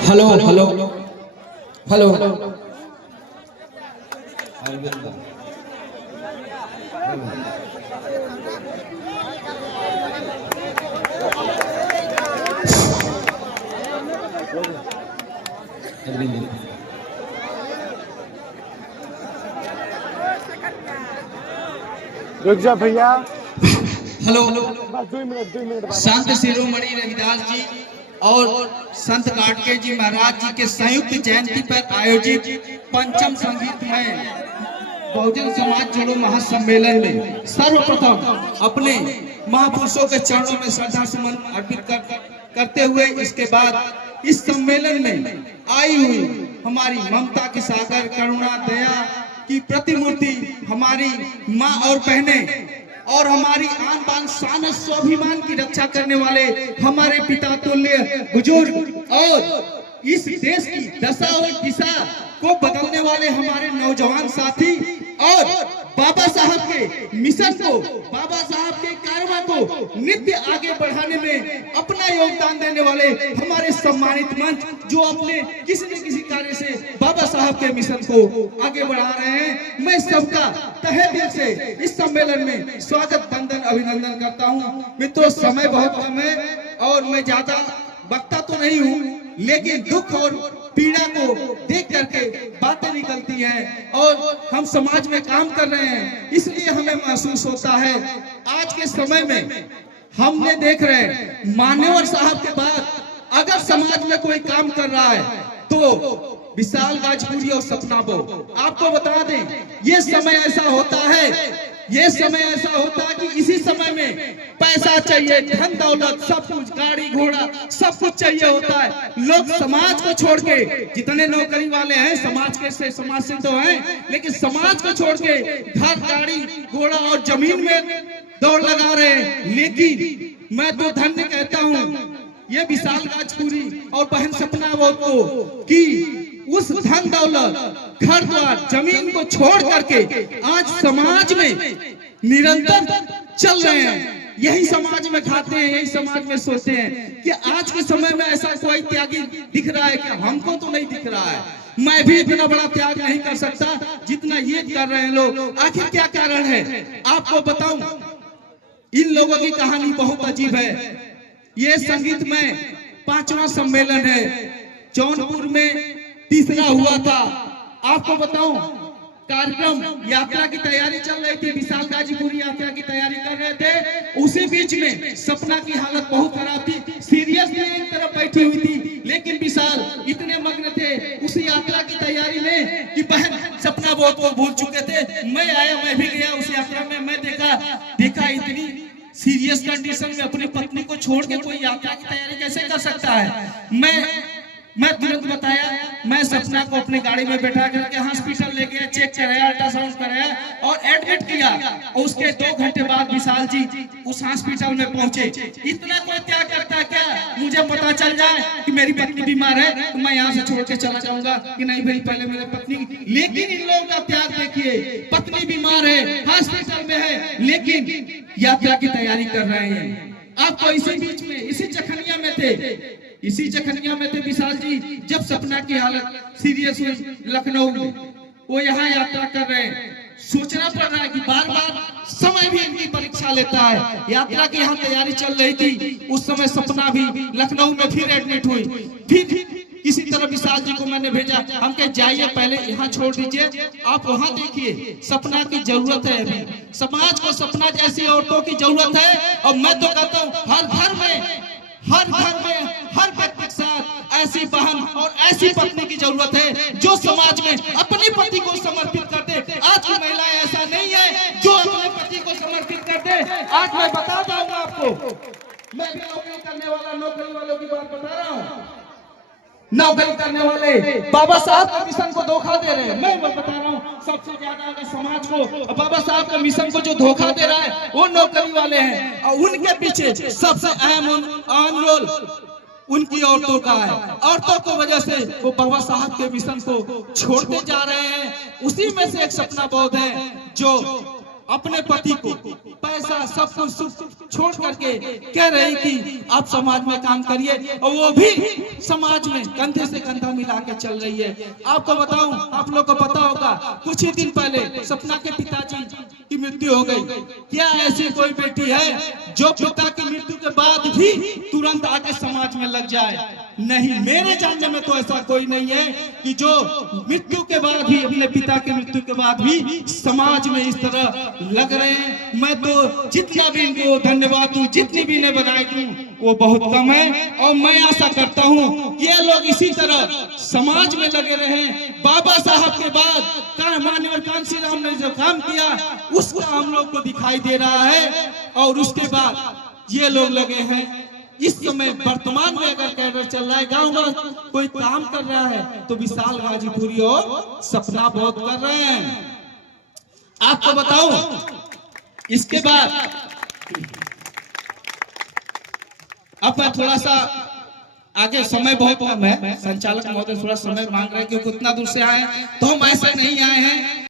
Hello hello hello रुक जा भैया। हेलो बस 2 मिनट बाद। संत शिरोमणि रविदास जी और संत काटके जी महाराज जी के संयुक्त जयंती पर आयोजित पंचम संगीतमय बहुजन समाज जोड़ो महासम्मेलन में सर्वप्रथम अपने महापुरुषों के चरणों में श्रद्धा सुमन अर्पित करते हुए इसके बाद इस सम्मेलन में आई हुई हमारी ममता की सागर करुणा दया की प्रतिमूर्ति हमारी माँ और बहनें और हमारी आन बान शान स्वाभिमान की रक्षा करने वाले हमारे पिता तुल्य बुजुर्ग और इस देश की दशा और दिशा को बदलने वाले हमारे नौजवान साथी और बाबा साहब के मिशन को, बाबा साहब के कारवा को नित्य आगे बढ़ाने में अपना योगदान देने वाले हमारे सम्मानित मंच जो अपने किसी न किसी कार्य से बाबा साहब के मिशन को आगे बढ़ा रहे हैं, मैं सबका तहे दिल से इस सम्मेलन में स्वागत वंदन अभिनंदन करता हूं। मित्रों, समय बहुत कम है और मैं ज्यादा वक्ता तो नहीं हूं, लेकिन दुख और पीड़ा को देख करके बातें निकलती हैं और हम समाज में काम कर रहे हैं, इसलिए हमें महसूस होता है आज के समय में हमने देख रहे हैं मान्यवर साहब के बाद अगर समाज में कोई काम कर रहा है तो विशाल गाजपुरी और सपना बो। आपको बता दें, ये समय ऐसा होता है, ये समय ऐसा होता है कि इसी समय में पैसा चाहिए, धन दौलत, सब कुछ, गाड़ी घोड़ा सब कुछ चाहिए होता है। लोग समाज को छोड़ के, जितने नौकरी वाले हैं समाज के से समाज से तो हैं, लेकिन समाज को छोड़ के घर गाड़ी घोड़ा और जमीन में दौड़ लगा रहे हैं। लेकिन मैं तो धन्य कहता हूँ ये विशाल गाजपुरी और बहन सपना वो को कि उस धन दौलत घर द्वार जमीन को छोड़ करके आज समाज में निरंतर चल रहे हैं, यही समाज में खाते हैं, यही समाज में सोचते हैं कि आज के समय में ऐसा कोई त्यागी दिख रहा है क्या? हमको तो नहीं दिख रहा है। मैं भी इतना बड़ा त्याग नहीं कर सकता जितना ये कर रहे हैं लोग। आखिर क्या कारण है आपको बताऊं, इन लोगों की कहानी बहुत अजीब है। ये संगीत में 5वां सम्मेलन है, जौनपुर में 3रा हुआ था। आपको बताऊं, कार्यक्रम यात्रा की तैयारी चल रही थी, विशाल गाजीपुरी यात्रा की तैयारी कर रहे थे। उसी बीच में सपना की हालत बहुत खराब थी, सीरियसली एक तरफ बैठी हुई थी, लेकिन विशाल इतने मग्न थे उस यात्रा की तैयारी में कि बहन सपना बहुत भूल चुके थे। मैं आया, मैं भी गया उस यात्रा में, मैं देखा इतनी सीरियस कंडीशन में अपनी पत्नी को छोड़ के कोई यात्रा की तैयारी कैसे कर सकता है। मैं तुरंत बताया, मैं सपना को अपनी गाड़ी में बैठा करके हॉस्पिटल ले गया, चेक कराया, अल्ट्रासाउंड कराया और एडमिट किया। और उसके 2 घंटे बाद विशाल जी उस हॉस्पिटल में पहुंचे। इतना कोई त्याग करता है क्या? मुझे पता चल जाए कि मेरी पत्नी बीमार है तो मैं यहाँ से छोड़ के चला जाऊंगा कि नहीं भाई पहले मेरे पत्नी। लेकिन इन लोगों का त्याग देखिए, पत्नी बीमार है, हॉस्पिटल में है, लेकिन यात्रा की तैयारी कर रहे हैं। आपको इसी बीच में इसी जखनिया में थे विशाल जी, जब सपना की हालत सीरियस हुई लखनऊ में, वो यहाँ यात्रा कर रहे हैं। सोचना पड़ रहा है कि बार बार समय भी इनकी परीक्षा लेता है। यात्रा की यहाँ तैयारी चल रही थी, उस समय सपना भी लखनऊ में फिर एडमिट हुई। फिर किसी तरह विशाल जी को मैंने भेजा, हम कहे जाइए पहले यहाँ छोड़ दीजिए, आप वहाँ देखिए, सपना की जरूरत है। अभी समाज को सपना जैसी औरतों की जरूरत है। और मैं तो कहता हूँ हर घर में हर व्यक्ति के साथ ऐसी बहन और ऐसी पत्नी की जरूरत है जो समाज में अपने पति को समर्पित कर दे। आज की महिलाएं ऐसा नहीं है जो अपने पति को समर्पित कर दे। आज मैं बता दूंगा आपको, मैं भी नौकरी करने वाला, नौकरी वालों की बात बता रहा हूँ। नौकरी करने वाले बाबा साहब के मिशन को धोखा दे रहे हैं। मैं बता रहा हूँ, सबसे ज्यादा अगर समाज को बाबा साहब के मिशन को जो धोखा दे रहा है वो नौकरी वाले हैं, और उनके पीछे सबसे अहम रोल उनकी औरतों का है। औरतों को वजह से वो बाबा साहब के मिशन को छोड़ते जा रहे हैं। उसी में से एक सपना बौद्ध है जो अपने पति को पैसा सब कुछ छोड़ करके कह रही कि आप समाज में काम करिए, और वो भी समाज में कंधे से कंधा मिला के चल रही है। आपको बताऊं, आप लोग को पता होगा, कुछ ही दिन पहले सपना के पिताजी की मृत्यु हो गई। क्या ऐसी कोई बेटी है जो पिता की मृत्यु के बाद भी तुरंत आके समाज में लग जाए? नहीं, मेरे जानने में तो ऐसा कोई नहीं है कि जो मृत्यु के बाद भी, अपने पिता की मृत्यु के बाद भी समाज में इस तरह लग रहे हैं। मैं तो जितना भी इनको धन्यवाद दूं, जितनी भी इन्हें बधाई दूं, वो बहुत कम है। और मैं आशा करता हूं ये लोग इसी तरह समाज में लगे रहे। बाबा साहब के बाद माननीय कांसी राम ने जो काम किया उसका हम लोग को दिखाई दे रहा है, और उसके बाद ये लोग लगे हैं। इस समय वर्तमान में अगर कैडर चल रहा है, गांव में कोई काम कर रहा है तो विशाल गाजीपुरी और सपना बहुत कर रहे हैं। आपको बताऊं, इसके बाद अब मैं थोड़ा सा आगे, समय बहुत कम है, संचालक महोदय थोड़ा समय मांग रहे हैं क्योंकि उतना दूर से आए हैं, तो हम ऐसे नहीं आए हैं